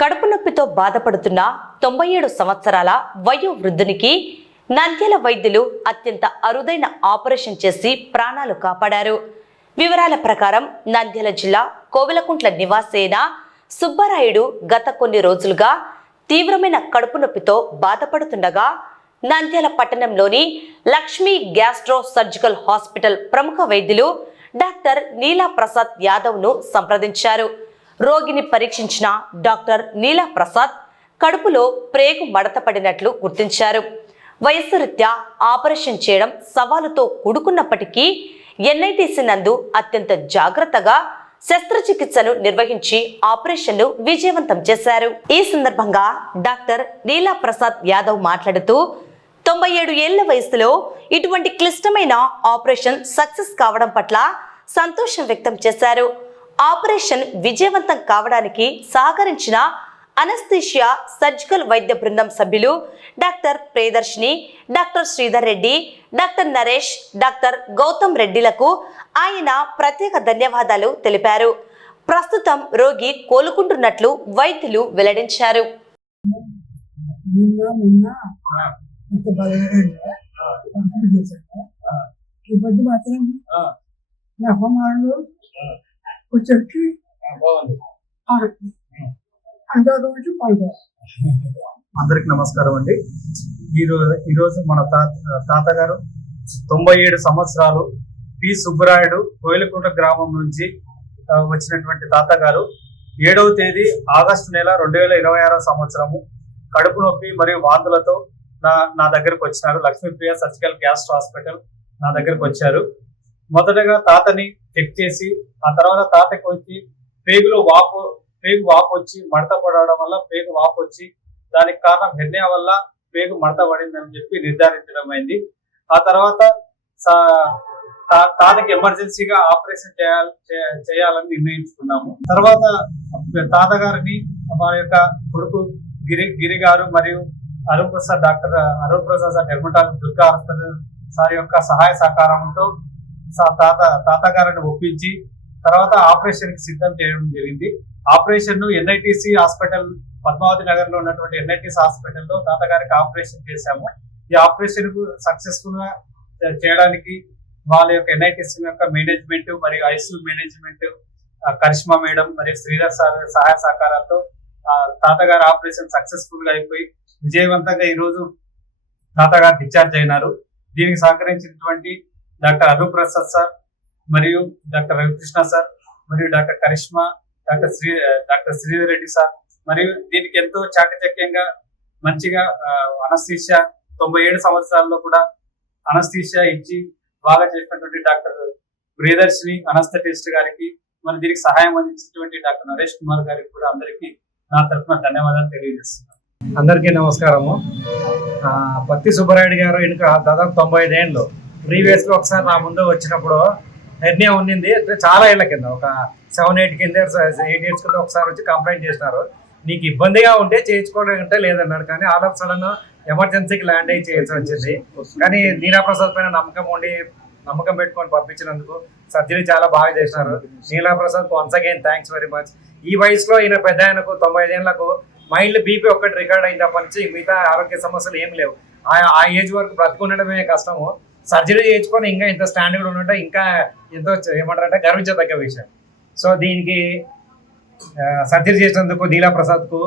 కడుపు నొప్పితో బాధపడుతున్న 97 సంవత్సరాల వయో వృద్ధునికి నంద్యాల వైద్యులు అత్యంత అరుదైన ఆపరేషన్ చేసి ప్రాణాలు కాపాడారు. వివరాల ప్రకారం నంద్యాల జిల్లా కోవెలకుంట్ల నివాసైన సుబ్బరాయుడు గత కొన్ని రోజులుగా తీవ్రమైన కడుపు నొప్పితో బాధపడుతుండగా నంద్యాల పట్టణంలోని లక్ష్మీ గ్యాస్ట్రో సర్జికల్ హాస్పిటల్ ప్రముఖ వైద్యులు డాక్టర్ నీలా ప్రసాద్ యాదవ్ను సంప్రదించారు. రోగిని పరీక్షించిన డాక్టర్ నీలా ప్రసాద్ కడుపులో ప్రేగు మడత పడినట్లు గుర్తించారు. వయస్సు రీత్యా ఆపరేషన్ చేయడం సవాలుతో కూడుకున్నప్పటికీ ఎన్ఐటీసీ నందు అత్యంత జాగ్రత్తగా శస్త్రచికిత్సను నిర్వహించి ఆపరేషన్ను విజయవంతం చేశారు. ఈ సందర్భంగా డాక్టర్ నీలా ప్రసాద్ యాదవ్ మాట్లాడుతూ 97 ఏళ్ల వయసులో ఇటువంటి క్లిష్టమైన ఆపరేషన్ సక్సెస్ కావడం పట్ల సంతోషం వ్యక్తం చేశారు. ఆపరేషన్ విజయవంతం కావడానికి సహకరించిన అనస్థీషియా సర్జికల్ వైద్య బృందం సభ్యులు doctor Priyadarshini, doctor Sridhar Reddy, doctor Naresh, doctor Gautam రెడ్డిలకు ఆయన ప్రత్యేక ధన్యవాదాలు తెలిపారు. ప్రస్తుతం రోగి కోలుకుంటున్నట్లు వైద్యులు వెల్లడించారు. అందరికి నమస్కారం అండి. ఈరోజు మన తాతగారు 97 సంవత్సరాలు పి సుబ్బరాయుడు కోయిలకుంట గ్రామం నుంచి వచ్చినటువంటి తాతగారు 7వ తేదీ ఆగస్టు నెల 2026 సంవత్సరము కడుపు నొప్పి మరియు వాంతులతో నా దగ్గరకు వచ్చినారు. లక్ష్మీప్రియ సర్జికల్ గ్యాస్ట్రో హాస్పిటల్ నా దగ్గరకు వచ్చారు. మొదటగా తాతని చెక్ చేసి ఆ తర్వాత తాతకి వచ్చి పేగు వాపు వచ్చి మడత పడడం వల్ల పేగు వాపు వచ్చి దానికి కారణం హెర్నియా వల్ల పేగు మడత పడిందని చెప్పి నిర్ధారించడం అయింది. ఆ తర్వాత తాతకి ఎమర్జెన్సీగా ఆపరేషన్ చేయాలని నిర్ణయించుకున్నాము. తర్వాత తాతగారిని మా యొక్క కొడుకు గిరి గారు మరియు Arun Prasad sir dermatology Durga hospital sir యొక్క సహాయ సహకారంతో తాతగారిని ఒప్పించి తర్వాత ఆపరేషన్ కి సిద్ధం చేయడం జరిగింది. ఆపరేషన్ ను ఎన్ఐటీసీ హాస్పిటల్ పద్మావతి నగర్ లో ఉన్నటువంటి ఎన్ఐటీసీ హాస్పిటల్లో తాతగారికి ఆపరేషన్ చేశాము. ఈ ఆపరేషన్ కు సక్సెస్ఫుల్ గా చేయడానికి వాళ్ళ యొక్క ఎన్ఐటీసీ యొక్క మేనేజ్మెంట్ మరియు ఐసీయూ మేనేజ్మెంట్ కరిష్మా మేడం మరియు శ్రీధర్ సార్ సహాయ సహకారాలతో తాతగారి ఆపరేషన్ సక్సెస్ఫుల్ గా అయిపోయి విజయవంతంగా ఈ రోజు తాతగారు డిశ్చార్జ్ అయినారు. దీనికి సహకరించినటువంటి డాక్టర్ అరుణ్ ప్రసాద్ సార్ మరియు డాక్టర్ రవికృష్ణ సార్ మరియు doctor Karishma, doctor Sridhar Reddy sir మరియు దీనికి ఎంతో చాకచక్యంగా మంచిగా అనస్థీషియా 97 సంవత్సరాల్లో కూడా అనస్థీషియా ఇచ్చి బాగా చేసినటువంటి డాక్టర్ ప్రియదర్శిని అనస్థెటిస్ట్ గారికి మరి దీనికి సహాయం అందించినటువంటి డాక్టర్ నరేష్ కుమార్ గారికి కూడా అందరికీ నా తరఫున ధన్యవాదాలు తెలియజేస్తున్నాను. అందరికీ నమస్కారము. పత్తి సుబ్బరాయుడు గారు వెనుక దాదాపు 95 ఏళ్ళు ప్రీవియస్ గా ఒకసారి నా ముందు వచ్చినప్పుడు హెర్నియా ఉండింది. చాలా ఏళ్ల కింద ఒక 7-8 ఇయర్స్ కింద ఒకసారి వచ్చి కంప్లైంట్ చేసినారు. నీకు ఇబ్బందిగా ఉంటే చేయించుకోవాలంటే లేదన్నాడు. కానీ ఆల్ ఆఫ్ సడన్ ఎమర్జెన్సీకి ల్యాండ్ అయ్యి చేయాల్సి వచ్చింది. కానీ నీలా ప్రసాద్ పైన నమ్మకం పెట్టుకొని పంపించినందుకు సర్జరీ చాలా బాగా చేసినారు. Neela Prasad once again thanks very much. ఈ వయసులో ఈయన పెద్ద ఆయనకు 95 ఏళ్లకు మైల్డ్ బీపీ ఒక్కటి రికార్డ్ అయిన తప్ప నుంచి మిగతా ఆరోగ్య సమస్యలు ఏం లేవు. ఆ ఏజ్ వరకు బ్రతుకుండడమే కష్టము. సర్జరీ చేయించుకొని ఇంకా ఇంత స్టాండర్డ్ ఉన్నట్టు ఇంకా ఎంతో ఏమంటారంటే గర్వించదగ్గ విషయం. సో దీనికి సర్జరీ చేసినందుకు నీలా ప్రసాద్కు,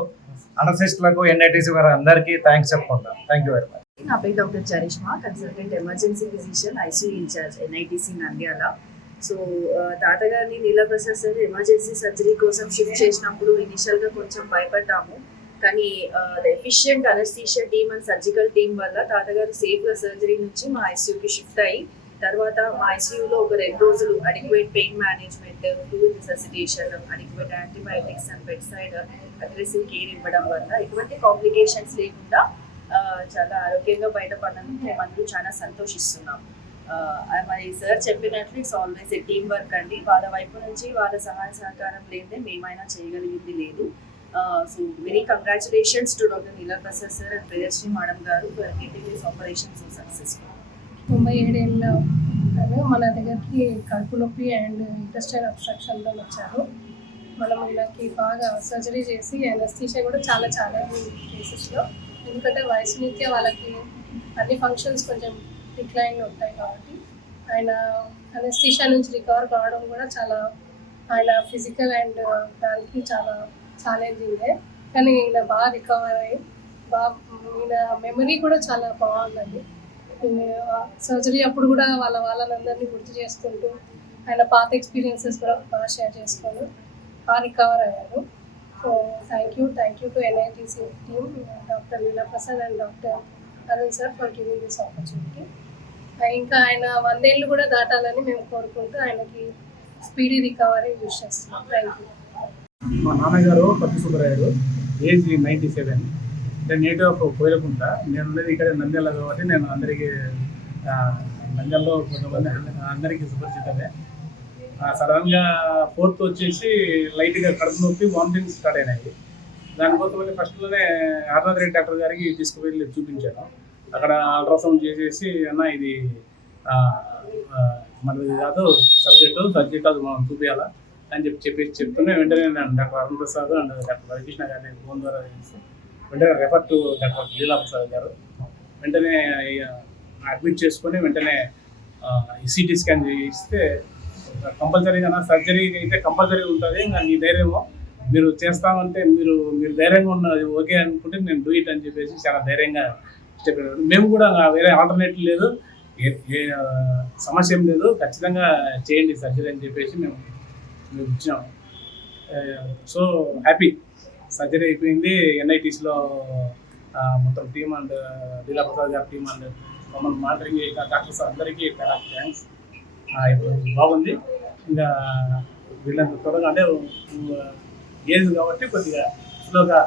అనస్థిస్టులకు, ఎన్ఐటీసీ వారు అందరికీ థ్యాంక్స్ చెప్పుకుంటాను. Thank you very much. నా పేరు doctor Charishma, consultant emergency physician, ICU in charge, NITC Nandyal. So తాతగారిని Neela Prasad sir emergency surgery కోసం షిఫ్ట్ చేసినప్పుడు ఇనిషియల్గా కొంచెం భయపడ్డాము. కానీ efficient anaesthesia team and surgical team వల్ల తాతగారు సేఫ్గా సర్జరీ నుంచి మా ఐసీయూకి షిఫ్ట్ అయ్యి తర్వాత మా ఐసీయూలో ఒక 2 రోజులు adequate pain management, fluid resuscitation, adequate antibiotics and bed side aggressive care ఇవ్వడం వల్ల ఎటువంటి కాంప్లికేషన్స్ లేకుండా చాలా ఆరోగ్యంగా బయటపడినందుకు మేమందరూ చాలా సంతోషిస్తున్నాం. మరి సార్ చెప్పినట్లు it's always a team work అండి. వాళ్ళ వైపు నుంచి వాళ్ళ సహాయ సహకారం లేదే మేమైనా చేయగలిగింది లేదు. So very congratulations to doctor Neela Prasad sir and Priyadarshini madam గారు for getting this operation so successful. 97 ఏళ్ళ మన దగ్గరికి కడుపు నొప్పి అండ్ ఇంటెస్టైన్ అబ్స్ట్రక్షన్తో వచ్చారు. మనం వీళ్ళకి బాగా సర్జరీ చేసి అనస్థీషియా కూడా చాలా ఛాలెంజింగ్ కేసెస్లో, ఎందుకంటే వయసు రీత్యా వాళ్ళకి అన్ని ఫంక్షన్స్ కొంచెం డిక్లైన్ ఉంటాయి కాబట్టి ఆయన అనస్థీషియా నుంచి రికవర్ కావడం కూడా చాలా ఆయన ఫిజికల్ అండ్ దానికి చాలా ఛాలెంజింగే. కానీ ఈయన బాగా రికవర్ అయ్యి ఈయన మెమరీ కూడా చాలా బాగుందండి. సర్జరీ అప్పుడు కూడా వాళ్ళందరినీ గుర్తు చేసుకుంటూ ఆయన పాత ఎక్స్పీరియన్సెస్ కూడా బాగా షేర్ చేసుకొని బాగా రికవర్ అయ్యారు. So thank you to NITC team, doctor Leela Prasad and doctor Arun sir for giving this opportunity. ఇంకా ఆయన 100 ఏళ్ళు కూడా దాటాలని మేము కోరుకుంటూ ఆయనకి స్పీడీ రికవరీ విష్ చేస్తున్నాం. Thank you. మా నాన్నగారు పత్తి సుబ్బరాయుడు, ఏజ్ 97. అంటే నేటివ్ ఆఫ్ కోయిలకుంట. నేను ఉన్నది ఇక్కడ నంద్యాల కాబట్టి నేను అందరికీ నంద్యాలలో కొంతమంది అందరికీ సుపరిచితమే. సడన్గా 4th వచ్చేసి లైట్గా కడుపు నొప్పి, వామిటింగ్స్ స్టార్ట్ అయినాయి. దానికోసమని ఫస్ట్లోనే ఆర్నాథ్ రెడ్డి డాక్టర్ గారికి తీసుకువెళ్ళి చూపించాను. అక్కడ అల్ట్రాసౌండ్ చేసేసి అన్న ఇది మనది కాదు సబ్జెక్ట్ కాదు, మనం చూపించాలా అని చెప్తూనే వెంటనే నేను doctor Arun Prasad and doctor Harikrishna గారిని ఫోన్ ద్వారా వెంటనే రెఫర్ టు డాక్టర్ లీలా ప్రసాద్ గారు. వెంటనే అడ్మిట్ చేసుకొని వెంటనే CT స్కాన్ చేయిస్తే కంపల్సరీగా సర్జరీ అయితే కంపల్సరీ ఉంటుంది, ఇంకా నీ ధైర్యమో మీరు చేస్తామంటే మీరు ధైర్యంగా ఉన్నది ఓకే అనుకుంటే నేను డూ ఇట్ అని చెప్పేసి చాలా ధైర్యంగా చెప్పారు. మేము కూడా వేరే ఆల్టర్నేటివ్ లేదు, ఏ సమస్య ఏం లేదు, ఖచ్చితంగా చేయండి సర్జరీ అని చెప్పేసి మేము ఇచ్చినాము. సో హ్యాపీ, సర్జరీ అయిపోయింది. NITCలో మొత్తం టీమ్ అండ్ లీలా ప్రసాద్ గారి టీమ్ అండ్ మమ్మల్ని మానిటరింగ్ చేసిన డాక్టర్స్ అందరికీ థ్యాంక్స్. ఇప్పుడు బాగుంది. ఇంకా వీళ్ళంత త్వరగా అంటే ఏజ్ కాబట్టి కొద్దిగా స్లోగా